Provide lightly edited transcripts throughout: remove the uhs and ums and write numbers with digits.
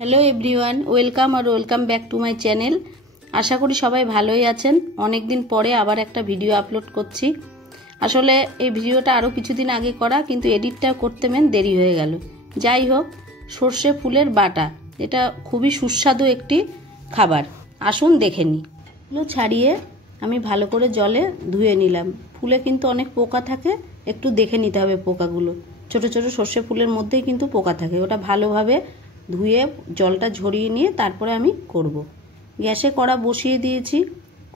Hello everyone, welcome back to my channel. আশা করি সবাই ভালোই আছেন। অনেক দিন পরে আবার একটা ভিডিও আপলোড করছি। আসলে এই ভিডিওটা আরও কিছুদিন আগে করা, কিন্তু এডিটটা করতে দেরি হয়ে গেল। যাই হোক, সর্ষে ফুলের বাটা, এটা খুবই সুস্বাদু একটি খাবার। আসুন দেখে নিই। এগুলো ছাড়িয়ে আমি ভালো করে জলে ধুয়ে নিলাম। ফুলে কিন্তু অনেক পোকা থাকে, একটু দেখে নিতে হবে পোকাগুলো। ছোট ছোট সর্ষে ফুলের মধ্যেই কিন্তু পোকা থাকে, ওটা ভালোভাবে ধুয়ে জলটা ঝরিয়ে নিয়ে তারপরে আমি করব। গ্যাসে কড়া বসিয়ে দিয়েছি।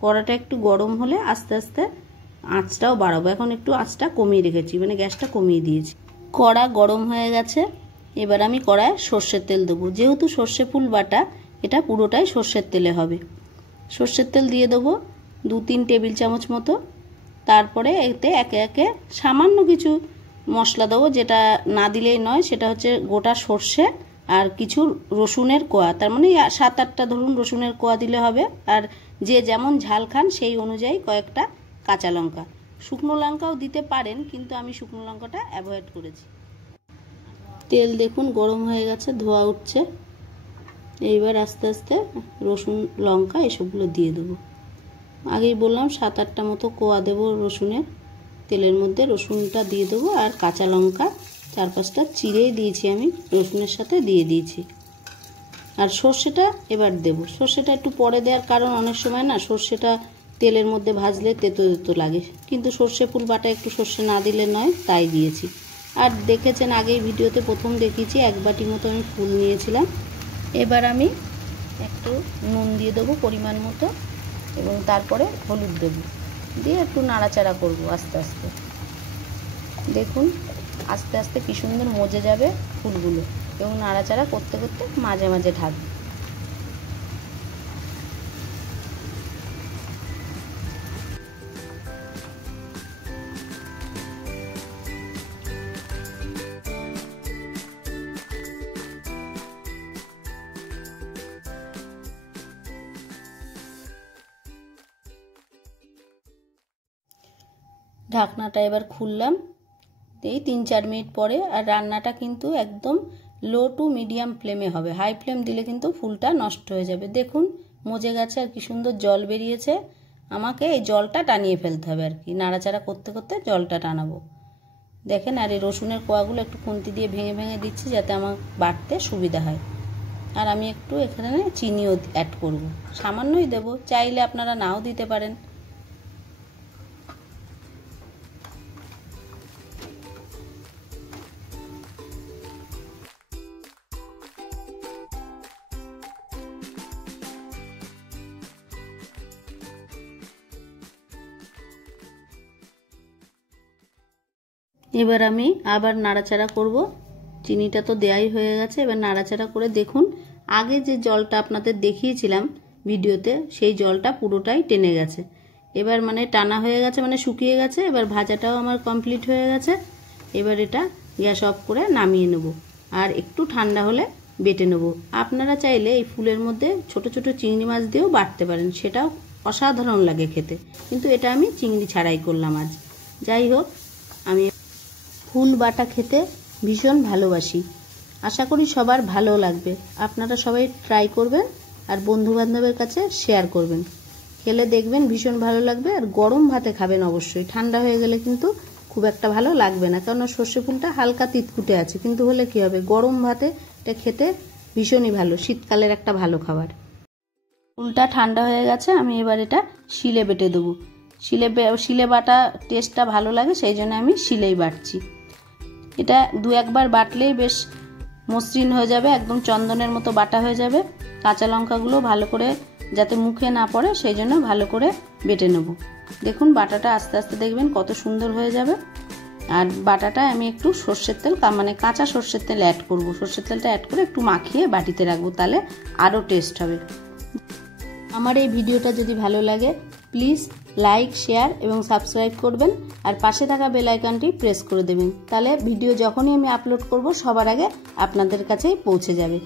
কড়াটা একটু গরম হলে আস্তে আস্তে আঁচটাও বাড়াবো। এখন একটু আঁচটা কমিয়ে রেখেছি, মানে গ্যাসটা কমিয়ে দিয়েছি। কড়া গরম হয়ে গেছে। এবার আমি কড়ায় সর্ষের তেল দেবো। যেহেতু সর্ষে ফুল বাটা, এটা পুরোটাই সর্ষের তেলে হবে। সর্ষের তেল দিয়ে দেবো 2-3 টেবিল চামচ মতো। তারপরে এতে একে একে সামান্য কিছু মশলা দেবো, যেটা না দিলেই নয়। সেটা হচ্ছে গোটা সর্ষে আর কিছু রসুনের কোয়া, তার মানে 7-8টা ধরুন রসুনের কোয়া দিলে হবে। আর যে যেমন ঝাল খান সেই অনুযায়ী কয়েকটা কাঁচা লঙ্কা। শুকনো লঙ্কাও দিতে পারেন, কিন্তু আমি শুকনো লঙ্কাটা অ্যাভয়েড করেছি। তেল দেখুন গরম হয়ে গেছে, ধোয়া উঠছে। এইবার আস্তে আস্তে রসুন লঙ্কা এসবগুলো দিয়ে দেবো। আগেই বললাম 7-8টা মতো কোয়া দেবো রসুনের। তেলের মধ্যে রসুনটা দিয়ে দেবো, আর কাঁচা লঙ্কা 4-5টা চিড়েই দিয়েছি, আমি রসুনের সাথে দিয়ে দিয়েছি। আর সর্ষেটা এবার দেব। সর্ষেটা একটু পরে দেওয়ার কারণ, অনেক সময় না সর্ষেটা তেলের মধ্যে ভাজলে তেতো তেতো লাগে, কিন্তু সর্ষে ফুল বাটা একটু সর্ষে না দিলে নয়, তাই দিয়েছি। আর দেখেছেন আগেই ভিডিওতে প্রথম দেখিয়েছি 1 বাটি মতো আমি ফুল নিয়েছিলাম। এবার আমি একটু নুন দিয়ে দেবো পরিমাণ মতো, এবং তারপরে হলুদ দেবো, দিয়ে একটু নাড়াচাড়া করব আস্তে আস্তে। দেখুন আস্তে আস্তে কি সুন্দর মজে যাবে ফুলগুলো, এবং নাড়াচাড়া করতে করতে মাঝে মাঝে ঢাকবে। ঢাকনাটা এবার খুললাম। এই 3-4 মিনিট পরে। আর রান্নাটা কিন্তু একদম লো টু মিডিয়াম ফ্লেমে হবে। হাই ফ্লেম দিলে কিন্তু ফুলটা নষ্ট হয়ে যাবে। দেখুন মজে গেছে, আর কি সুন্দর জল বেরিয়েছে। আমাকে এই জলটা টানিয়ে ফেলতে হবে, আর কি নাড়াচাড়া করতে করতে জলটা টানাবো। দেখেন, আর এই রসুনের কোয়াগুলো একটু খুন্তি দিয়ে ভেঙে ভেঙে দিচ্ছি, যাতে আমার বাটতে সুবিধা হয়। আর আমি একটু এখানে চিনিও অ্যাড করব, সামান্যই দেব, চাইলে আপনারা নাও দিতে পারেন। এবার আমি আবার নাড়াচাড়া করব। চিনিটা তো দেয়াই হয়ে গেছে। এবার নাড়াচাড়া করে দেখুন, আগে যে জলটা আপনাদের দেখিয়েছিলাম ভিডিওতে, সেই জলটা পুরোটাই টেনে গেছে। এবার মানে টানা হয়ে গেছে, মানে শুকিয়ে গেছে। এবার ভাজাটাও আমার কমপ্লিট হয়ে গেছে। এবার এটা গ্যাস অফ করে নামিয়ে নেব, আর একটু ঠান্ডা হলে বেটে নেব। আপনারা চাইলে এই ফুলের মধ্যে ছোট ছোট চিংড়ি মাছ দিয়েও বাটতে পারেন, সেটাও অসাধারণ লাগে খেতে, কিন্তু এটা আমি চিংড়ি ছাড়াই করলাম আজ। যাই হোক, আমি ফুল বাটা খেতে ভীষণ ভালোবাসি। আশা করি সবার ভালো লাগবে। আপনারা সবাই ট্রাই করবেন, আর বন্ধু বান্ধবের কাছে শেয়ার করবেন। খেলে দেখবেন ভীষণ ভালো লাগবে। আর গরম ভাতে খাবেন অবশ্যই, ঠান্ডা হয়ে গেলে কিন্তু খুব একটা ভালো লাগবে না, কারণ সর্ষে ফুলটা হালকা তিতকুটে আছে। কিন্তু হলে কি হবে, গরম ভাতে এটা খেতে ভীষণই ভালো, শীতকালের একটা ভালো খাবার। ফুলটা ঠান্ডা হয়ে গেছে। আমি এবার এটা শিলে বেটে দেবো। শিলে বাটা টেস্টটা ভালো লাগে, সেই জন্য আমি শিলেই বাটছি। এটা 2-1 বার বাটলেই বেশ মসৃণ হয়ে যাবে, একদম চন্দনের মতো বাটা হয়ে যাবে। কাঁচা লঙ্কাগুলো ভালো করে যাতে মুখে না পড়ে, সেই জন্য ভালো করে বেটে নেব। দেখুন বাটাটা আস্তে আস্তে দেখবেন কত সুন্দর হয়ে যাবে। আর বাটাটা আমি একটু সর্ষের তেল, মানে কাঁচা সর্ষের তেল অ্যাড করব। সর্ষের তেলটা অ্যাড করে একটু মাখিয়ে বাটিতে রাখবো, তাহলে আরও টেস্ট হবে। আমার এই ভিডিওটা যদি ভালো লাগে, প্লিজ লাইক, শেয়ার এবং সাবস্ক্রাইব করবেন। আর পাশে থাকা বেল আইকনটি প্রেস করে দেবেন, তাহলে ভিডিও যখনই আমি আপলোড করব সবার আগে আপনাদের কাছেই পৌঁছে যাবে।